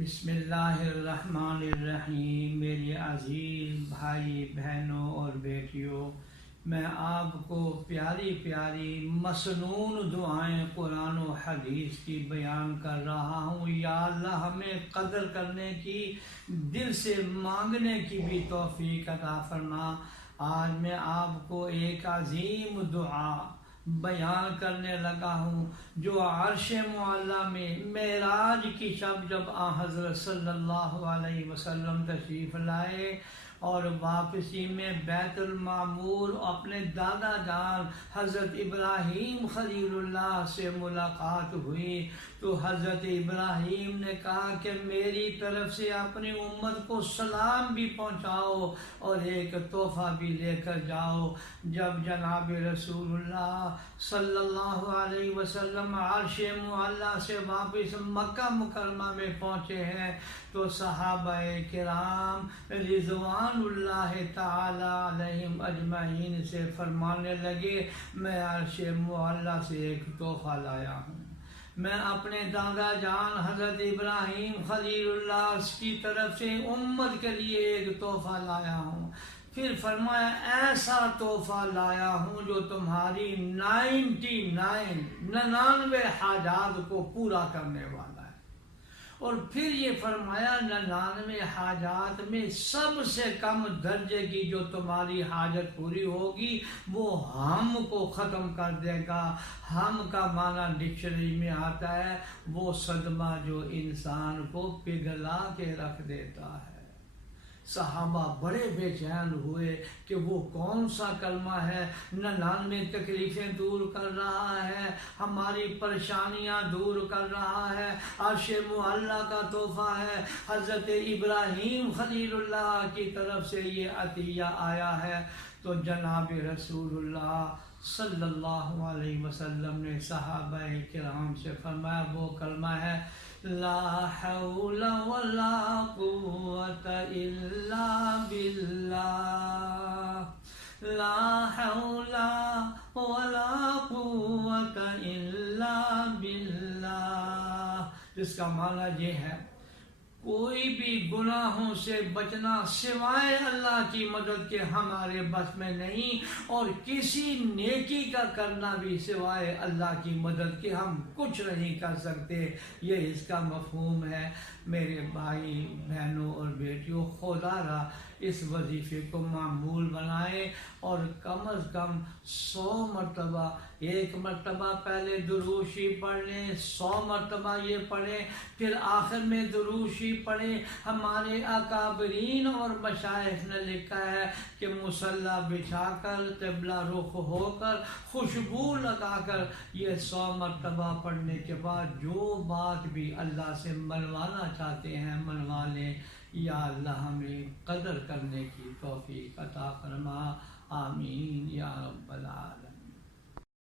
بسم اللہ الرحمن الرحیم۔ میری عزیز بھائی بہنوں اور بیٹیوں، میں آپ کو پیاری پیاری مسنون دعائیں قرآن و حدیث کی بیان کر رہا ہوں۔ یا اللہ ہمیں قدر کرنے کی، دل سے مانگنے کی بھی توفیق عطا فرما۔ آج میں آپ کو ایک عظیم دعا بیان کرنے لگا ہوں جو عرش معلیٰ میں معراج کی شب جب حضرت صلی اللہ علیہ وسلم تشریف لائے اور واپسی میں بیت المعمور اپنے دادا جان حضرت ابراہیم خلیل اللہ سے ملاقات ہوئی تو حضرت ابراہیم نے کہا کہ میری طرف سے اپنی امت کو سلام بھی پہنچاؤ اور ایک تحفہ بھی لے کر جاؤ۔ جب جناب رسول اللہ صلی اللہ علیہ وسلم عرش معلیٰ سے واپس مکہ مکرمہ میں پہنچے ہیں تو صحابہ کرام رضوان اللہ تعالی علیہم اجمعین سے فرمانے لگے، میں عرش معلیٰ سے ایک تحفہ لایا ہوں، میں اپنے دادا جان حضرت ابراہیم خلیل اللہ کی طرف سے امت کے لیے ایک تحفہ لایا ہوں۔ پھر فرمایا ایسا تحفہ لایا ہوں جو تمہاری 99 حاجات کو پورا کرنے والا ہے۔ اور پھر یہ فرمایا 99 حاجات میں سب سے کم درجے کی جو تمہاری حاجت پوری ہوگی وہ ہم کو ختم کر دے گا۔ ہم کا معنی ڈکشنری میں آتا ہے وہ صدمہ جو انسان کو پگھلا کے رکھ دیتا ہے۔ صحابہ بڑے بے چین ہوئے کہ وہ کون سا کلمہ ہے، 99 تکلیفیں دور کر رہا ہے، ہماری پریشانیاں دور کر رہا ہے، عرش معلیٰ کا تحفہ ہے، حضرت ابراہیم خلیل اللہ کی طرف سے یہ عطیہ آیا ہے۔ تو جناب رسول اللہ صلی اللہ علیہ وسلم نے صحابہ کرام سے فرمایا وہ کلمہ ہے لا حول ولا قوت الا باللہ، لا حول ولا قوت الا باللہ، جس کا معنی یہ ہے کوئی بھی گناہوں سے بچنا سوائے اللہ کی مدد کے ہمارے بس میں نہیں، اور کسی نیکی کا کرنا بھی سوائے اللہ کی مدد کے ہم کچھ نہیں کر سکتے۔ یہ اس کا مفہوم ہے۔ میرے بھائی بہنوں اور بیٹیوں، خدا را اس وظیفے کو معمول بنائیں اور کم از کم 100 مرتبہ، ایک مرتبہ پہلے درود شریف پڑھ لیں، 100 مرتبہ یہ پڑھیں، پھر آخر میں درود شریف پڑھیں۔ ہمارے اکابرین اور مشائخ نے لکھا ہے کہ مصلی بچھا کر قبلہ رخ ہو کر خوشبو لگا کر یہ 100 مرتبہ پڑھنے کے بعد جو بات بھی اللہ سے منوانا چاہتے ہیں منوا لیں۔ یا اللہ ہمیں قدر کرنے کی توفیق عطا فرما، آمین یا رب العالمین۔